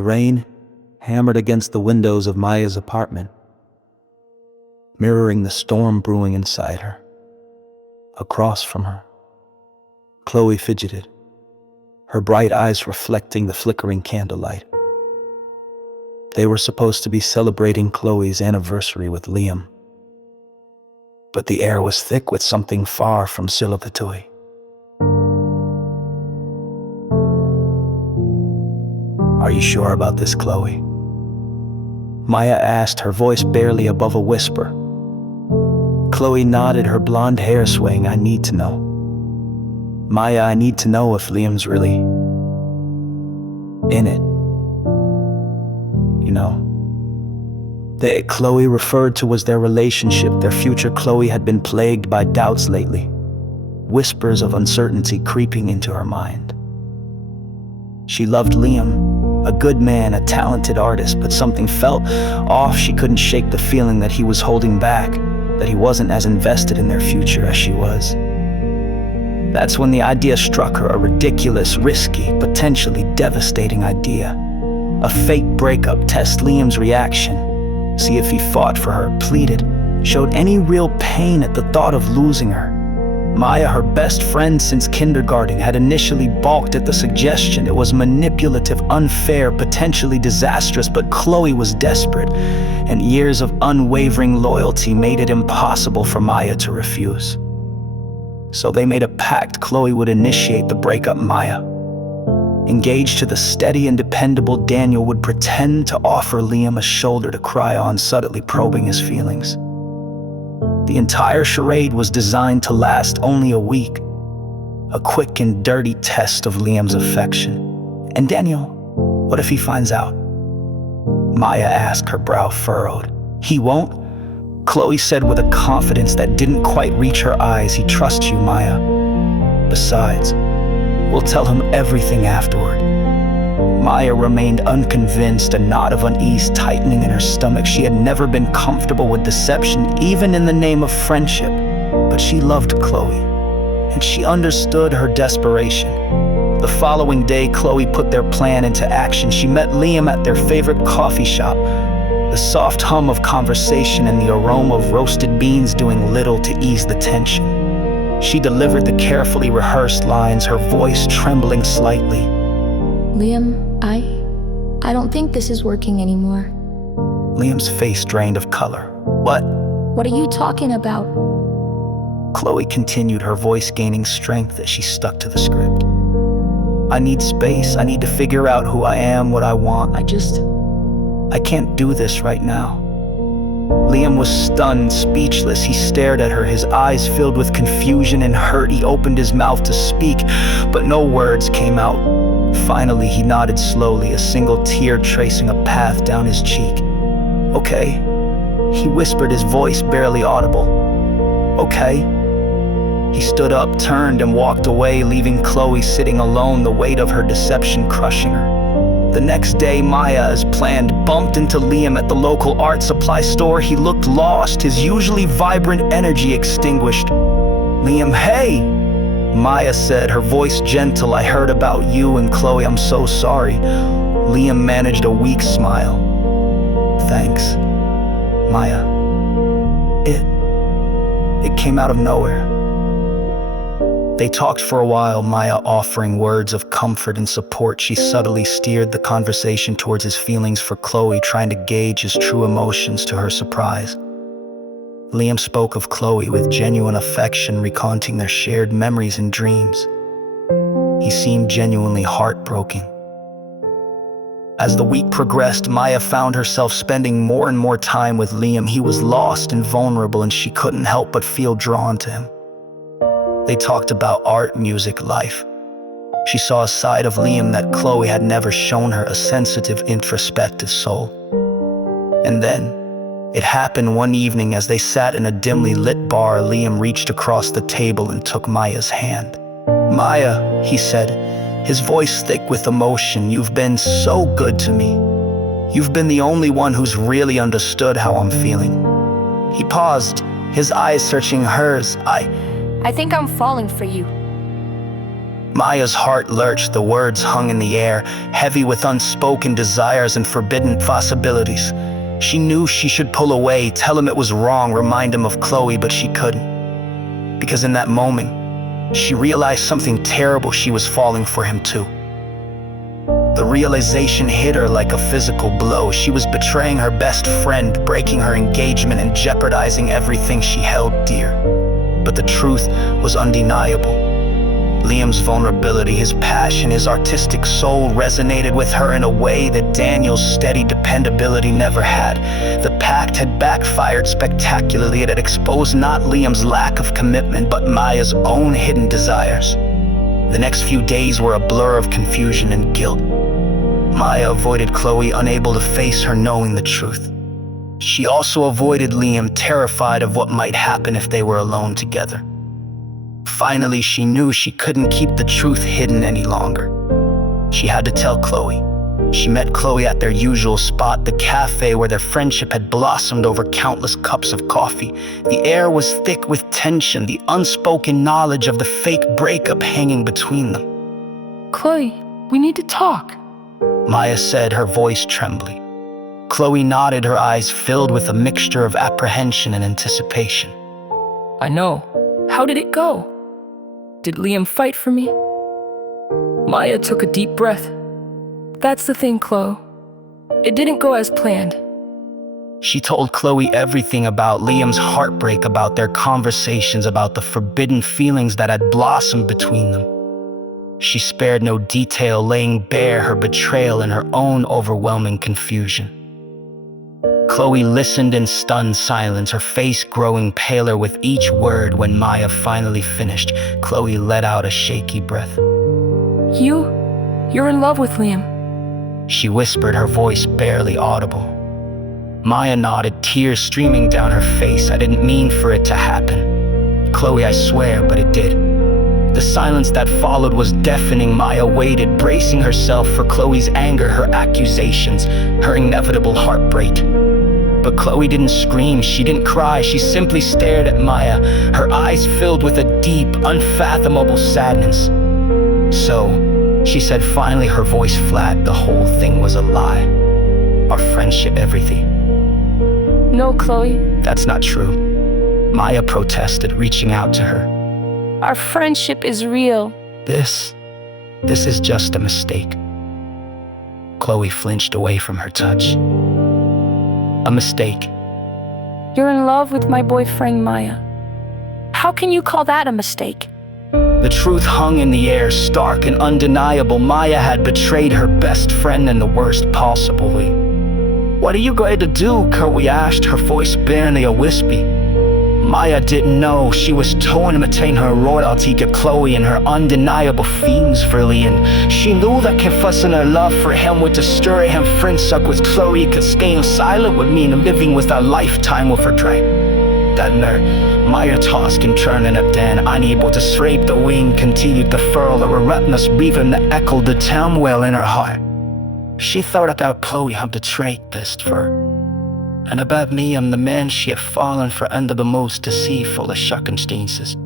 The rain hammered against the windows of Maya's apartment, mirroring the storm brewing inside her. Across from her, Chloe fidgeted, her bright eyes reflecting the flickering candlelight. They were supposed to be celebrating Chloe's anniversary with Liam, but the air was thick with something far from celebratory. "Are you sure about this, Chloe?" Maya asked, her voice barely above a whisper. Chloe nodded, her blonde hair swaying. "I need to know. Maya, I need to know if Liam's really in it. You know, that Chloe referred to was their relationship, their future. Chloe had been plagued by doubts lately, whispers of uncertainty creeping into her mind. She loved Liam, a good man, a talented artist, but something felt off. She couldn't shake the feeling that he was holding back, that he wasn't as invested in their future as she was. That's when the idea struck her, a ridiculous, risky, potentially devastating idea. A fake breakup, test Liam's reaction, see if he fought for her, pleaded, showed any real pain at the thought of losing her. Maya, her best friend since kindergarten, had initially balked at the suggestion. It was manipulative, unfair, potentially disastrous, but Chloe was desperate, and years of unwavering loyalty made it impossible for Maya to refuse. So they made a pact. Chloe would initiate the breakup. Maya, engaged to the steady and dependable Daniel, would pretend to offer Liam a shoulder to cry on, subtly probing his feelings. The entire charade was designed to last only a week, a quick and dirty test of Liam's affection. And Daniel, what if he finds out? Maya asked, her brow furrowed. "He won't," Chloe said with a confidence that didn't quite reach her eyes. "He trusts you, Maya. Besides, we'll tell him everything afterward." Maya remained unconvinced, a knot of unease tightening in her stomach. She had never been comfortable with deception, even in the name of friendship. But she loved Chloe, and she understood her desperation. The following day, Chloe put their plan into action. She met Liam at their favorite coffee shop, the soft hum of conversation and the aroma of roasted beans doing little to ease the tension. She delivered the carefully rehearsed lines, her voice trembling slightly. "Liam, I don't think this is working anymore." Liam's face drained of color. "What?" "What are you talking about?" Chloe continued, her voice gaining strength as she stuck to the script. "I need space. I need to figure out who I am, what I want. I can't do this right now." Liam was stunned, speechless. He stared at her, his eyes filled with confusion and hurt. He opened his mouth to speak, but no words came out. Finally, he nodded slowly, a single tear tracing a path down his cheek. "Okay," he whispered, his voice barely audible. "Okay." He stood up, turned, and walked away, leaving Chloe sitting alone, the weight of her deception crushing her. The next day, Maya, as planned, bumped into Liam at the local art supply store. He looked lost, his usually vibrant energy extinguished. "Liam, hey!" Maya said, her voice gentle. "I heard about you and Chloe. I'm so sorry." Liam managed a weak smile. "Thanks, Maya. It came out of nowhere." They talked for a while, Maya offering words of comfort and support. She subtly steered the conversation towards his feelings for Chloe, trying to gauge his true emotions. To her surprise, Liam spoke of Chloe with genuine affection, recounting their shared memories and dreams. He seemed genuinely heartbroken. As the week progressed, Maya found herself spending more and more time with Liam. He was lost and vulnerable, and she couldn't help but feel drawn to him. They talked about art, music, life. She saw a side of Liam that Chloe had never shown her, a sensitive, introspective soul. And then, it happened one evening as they sat in a dimly lit bar. Liam reached across the table and took Maya's hand. "Maya," he said, his voice thick with emotion, "you've been so good to me. You've been the only one who's really understood how I'm feeling." He paused, his eyes searching hers. I think I'm falling for you." Maya's heart lurched, the words hung in the air, heavy with unspoken desires and forbidden possibilities. She knew she should pull away, tell him it was wrong, remind him of Chloe, but she couldn't. Because in that moment, she realized something terrible: she was falling for him too. The realization hit her like a physical blow. She was betraying her best friend, breaking her engagement, and jeopardizing everything she held dear. But the truth was undeniable. Liam's vulnerability, his passion, his artistic soul resonated with her in a way that Daniel's steady dependability never had. The pact had backfired spectacularly. It had exposed not Liam's lack of commitment, but Maya's own hidden desires. The next few days were a blur of confusion and guilt. Maya avoided Chloe, unable to face her knowing the truth. She also avoided Liam, terrified of what might happen if they were alone together. Finally, she knew she couldn't keep the truth hidden any longer. She had to tell Chloe. She met Chloe at their usual spot, the cafe where their friendship had blossomed over countless cups of coffee. The air was thick with tension, the unspoken knowledge of the fake breakup hanging between them. Chloe, we need to talk. Maya said, her voice trembling. Chloe nodded, her eyes filled with a mixture of apprehension and anticipation. I know. How did it go? Did Liam fight for me? Maya took a deep breath. That's the thing, Chloe. It didn't go as planned. She told Chloe everything about Liam's heartbreak, about their conversations, about the forbidden feelings that had blossomed between them. She spared no detail, laying bare her betrayal and her own overwhelming confusion. Chloe listened in stunned silence, her face growing paler with each word. When Maya finally finished, Chloe let out a shaky breath. You're in love with Liam. She whispered, her voice barely audible. Maya nodded, tears streaming down her face. I didn't mean for it to happen, Chloe, I swear, but it did. The silence that followed was deafening. Maya waited, bracing herself for Chloe's anger, her accusations, her inevitable heartbreak. But Chloe didn't scream, she didn't cry, she simply stared at Maya, her eyes filled with a deep, unfathomable sadness. So, she said finally, her voice flat, the whole thing was a lie. Our friendship, everything. No, Chloe. That's not true, Maya protested, reaching out to her. Our friendship is real. This is just a mistake. Chloe flinched away from her touch. A mistake. You're in love with my boyfriend, Maya. How can you call that a mistake? The truth hung in the air, stark and undeniable. Maya had betrayed her best friend in the worst possible way. What are you going to do? Chloe asked, her voice barely a whisper. Maya didn't know she was torn between her loyalty to Chloe and her undeniable feelings for Liam. She knew that confessing her love for him would destroy him. Friendship with Chloe could staying silent would mean living with a lifetime of regret. That night, Maya tossed and turned, and then, unable to scrape the wind, continued to furl her retinas, breathing the echo the turmoil in her heart. She thought about Chloe had betrayed this for her, and about me, I'm the man she had fallen for under the most deceitful of circumstances.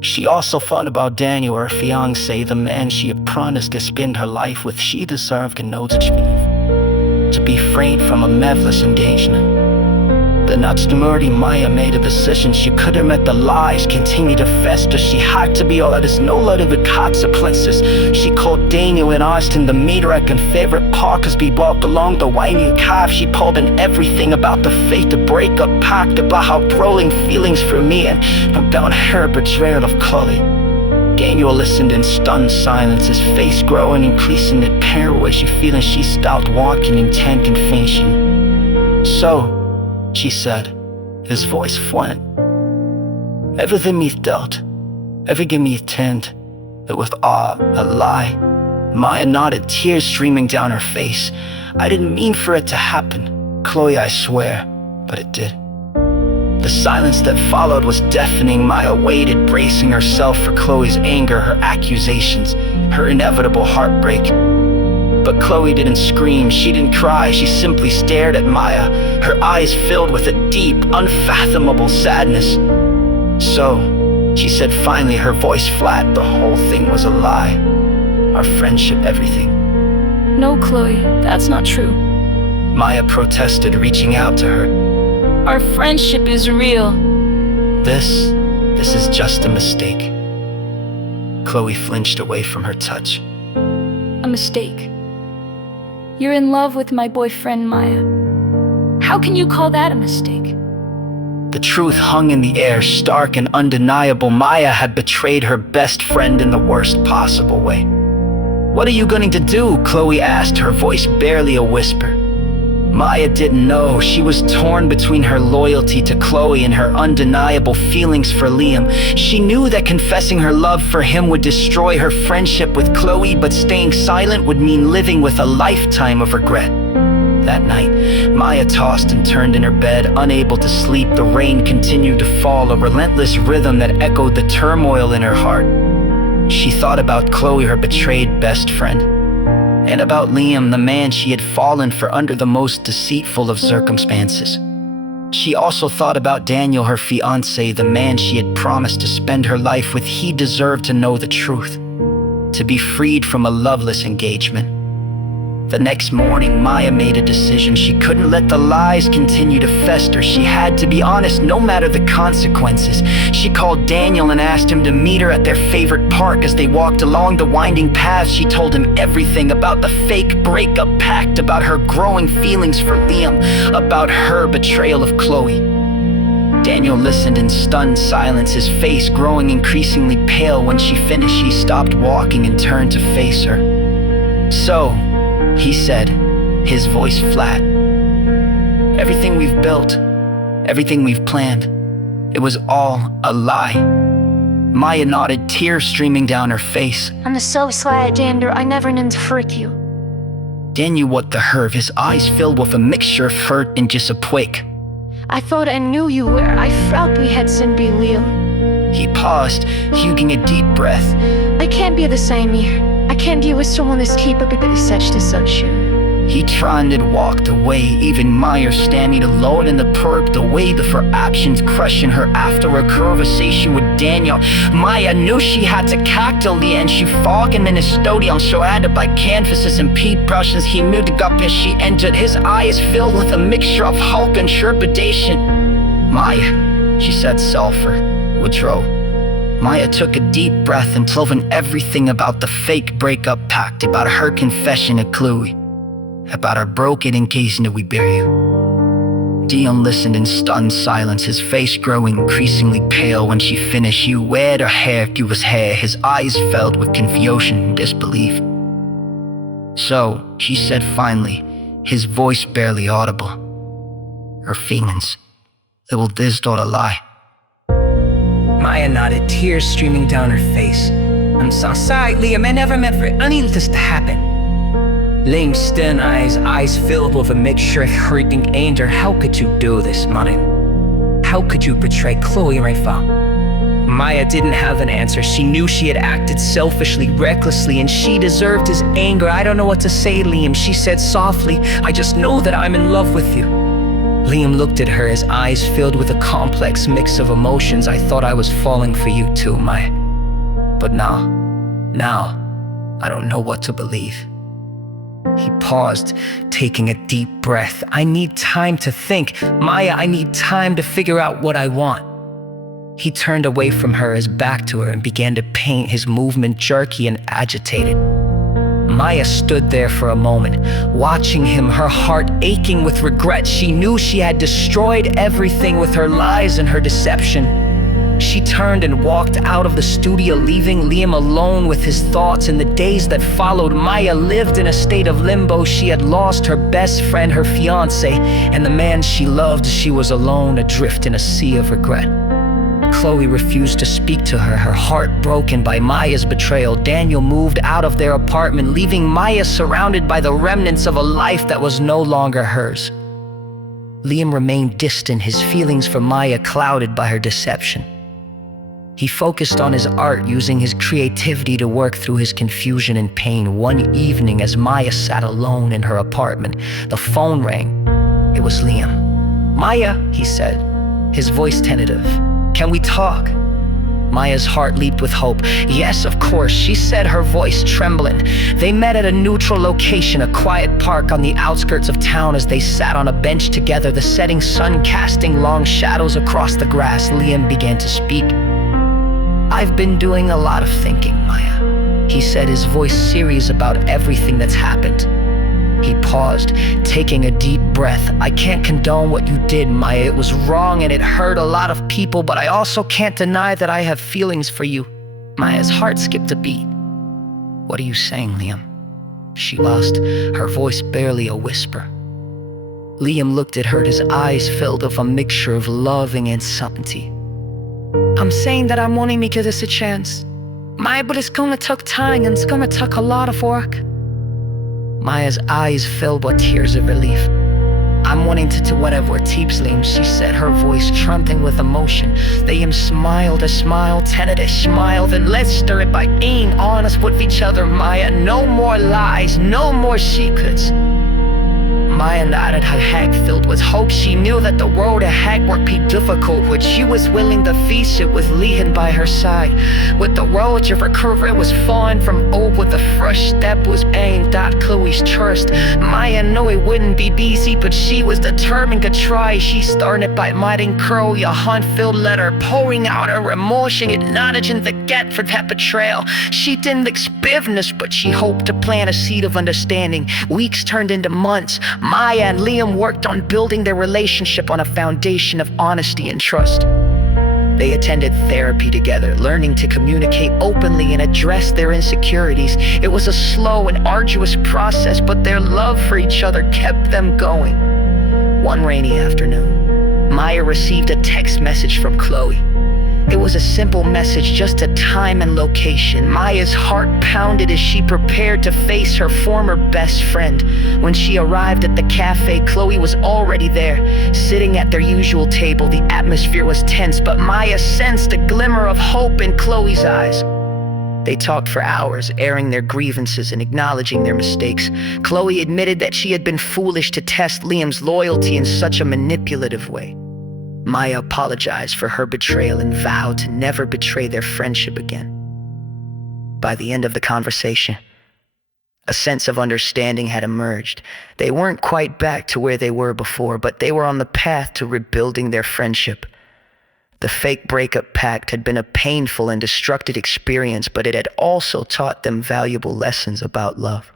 She also thought about Daniel, her fiancé, the man she had promised to spend her life with. She deserved to know the truth, to be freed from a meltless engagement. The next morning, Maya made a decision. She couldn't let the lies continue to fester. She had to be all that is no lot of the consequences. She called Daniel and asked him to meet her at her favorite park as we walked along the winding path. She told him everything about the fate of Breakup Pact, about how growing feelings for me, and about her betrayal of Chloe. Daniel listened in stunned silence, his face growing increasingly pale, she feeling she stopped walking, intent and fainting. So, she said, his voice flat. Everything me felt, everything me turned, it was all a lie. Maya nodded, tears streaming down her face. I didn't mean for it to happen, Chloe, I swear, but it did. The silence that followed was deafening. Maya waited, bracing herself for Chloe's anger, her accusations, her inevitable heartbreak. But Chloe didn't scream, she didn't cry, she simply stared at Maya, her eyes filled with a deep, unfathomable sadness. So, She said finally, her voice flat. The whole thing was a lie. Our friendship, everything. No, Chloe, that's not true. Maya protested, reaching out to her. Our friendship is real. This is just a mistake. Chloe flinched away from her touch. A mistake. You're in love with my boyfriend, Maya. How can you call that a mistake? The truth hung in the air, stark and undeniable. Maya had betrayed her best friend in the worst possible way. "What are you going to do?" Chloe asked, her voice barely a whisper. Maya didn't know. She was torn between her loyalty to Chloe and her undeniable feelings for Liam. She knew that confessing her love for him would destroy her friendship with Chloe, but staying silent would mean living with a lifetime of regret. That night, Maya tossed and turned in her bed, unable to sleep. The rain continued to fall, a relentless rhythm that echoed the turmoil in her heart. She thought about Chloe, her betrayed best friend, and about Liam, the man she had fallen for under the most deceitful of circumstances. She also thought about Daniel, her fiancé, the man she had promised to spend her life with. He deserved to know the truth, to be freed from a loveless engagement. The next morning, Maya made a decision. She couldn't let the lies continue to fester. She had to be honest, no matter the consequences. She called Daniel and asked him to meet her at their favorite park. As they walked along the winding path, she told him everything about the fake breakup pact, about her growing feelings for Liam, about her betrayal of Chloe. Daniel listened in stunned silence, his face growing increasingly pale. When she finished, he stopped walking and turned to face her. "So," he said, his voice flat, "everything we've built, everything we've planned, it was all a lie." Maya nodded, tears streaming down her face. I'm so sorry, Dander. I never meant to hurt you. Daniel, what the herb, his eyes filled with a mixture of hurt and disappointment. I thought I knew you were. I felt we had some be Liam. He paused, hugging a deep breath. I can't be the same here. I can't be with someone as capable as such to such. He turned and walked away, even Maya standing alone in the park, the weight of her actions crushing her. After a conversation with Daniel, Maya knew she had to cackle the end. She fogged him in his studio, surrounded by canvases and paintbrushes. He moved up as she entered, his eyes filled with a mixture of hope and trepidation. "Maya," she said softly, "withdraw." Maya took a deep breath and told him everything about the fake breakup pact, about her confession to Chloe, about her broken engagement with Beryl. Dion listened in stunned silence, his face growing increasingly pale. When she finished, he wet her hair through his hair, his eyes filled with confusion and disbelief. "So," she said finally, his voice barely audible, "her feelings, this not a lie." Maya nodded, tears streaming down her face. "I'm so sorry, Liam. I never meant for any of this to happen." Liam's stern eyes filled with a mixture of hurt and anger. "How could you do this, Maya? How could you betray Chloe right now?" Maya didn't have an answer. She knew she had acted selfishly, recklessly, and she deserved his anger. "I don't know what to say, Liam," she said softly. "I just know that I'm in love with you." Liam looked at her, his eyes filled with a complex mix of emotions. "I thought I was falling for you too, Maya. But now, I don't know what to believe." He paused, taking a deep breath. "I need time to think. Maya, I need time to figure out what I want." He turned away from her, his back to her, and began to paint, his movement jerky and agitated. Maya stood there for a moment, watching him, her heart aching with regret. She knew she had destroyed everything with her lies and her deception. She turned and walked out of the studio, leaving Liam alone with his thoughts. In the days that followed, Maya lived in a state of limbo. She had lost her best friend, her fiancé, and the man she loved. She was alone, adrift in a sea of regret. Chloe refused to speak to her, her heart broken by Maya's betrayal. Daniel moved out of their apartment, leaving Maya surrounded by the remnants of a life that was no longer hers. Liam remained distant, his feelings for Maya clouded by her deception. He focused on his art, using his creativity to work through his confusion and pain. One evening, as Maya sat alone in her apartment, the phone rang. It was Liam. "Maya," he said, his voice tentative. "Can we talk?" Maya's heart leaped with hope. Yes, of course, she said, her voice trembling. They met at a neutral location, a quiet park on the outskirts of town. As they sat on a bench together, the setting sun casting long shadows across the grass, Liam began to speak. "I've been doing a lot of thinking, Maya," he said, his voice serious about everything that's happened. He paused, taking a deep breath. "I can't condone what you did, Maya. It was wrong and it hurt a lot of people, but I also can't deny that I have feelings for you." Maya's heart skipped a beat. "What are you saying, Liam?" she asked, her voice barely a whisper. Liam looked at her, his eyes filled with a mixture of loving and certainty. "I'm saying that I'm wanting to give this a chance, Maya, but it's gonna take time and it's gonna take a lot of work." Maya's eyes filled with tears of relief. "I'm wanting to do whatever it takes, Liam," she said, her voice trembling with emotion. Liam smiled a smile, tentative smile, then let's stir it by being honest with each other, Maya. No more lies, no more secrets. Maya nodded, her head filled with hope. She knew that the road ahead would be difficult, but she was willing to face it with Liam by her side. With the road of recovery was fine from old, with the first step was aimed at Chloe's trust. Maya knew it wouldn't be easy, but she was determined to try. She started by writing Chloe a heart-filled letter, pouring out her emotion, acknowledging the guilt for that betrayal. She didn't expect forgiveness, but she hoped to plant a seed of understanding. Weeks turned into months. Maya and Liam worked on building their relationship on a foundation of honesty and trust. They attended therapy together, learning to communicate openly and address their insecurities. It was a slow and arduous process, but their love for each other kept them going. One rainy afternoon, Maya received a text message from Chloe. It was a simple message, just a time and location. Maya's heart pounded as she prepared to face her former best friend. When she arrived at the cafe, Chloe was already there, sitting at their usual table. The atmosphere was tense, but Maya sensed a glimmer of hope in Chloe's eyes. They talked for hours, airing their grievances and acknowledging their mistakes. Chloe admitted that she had been foolish to test Liam's loyalty in such a manipulative way. Maya apologized for her betrayal and vowed to never betray their friendship again. By the end of the conversation, a sense of understanding had emerged. They weren't quite back to where they were before, but they were on the path to rebuilding their friendship. The fake breakup pact had been a painful and destructive experience, but it had also taught them valuable lessons about love.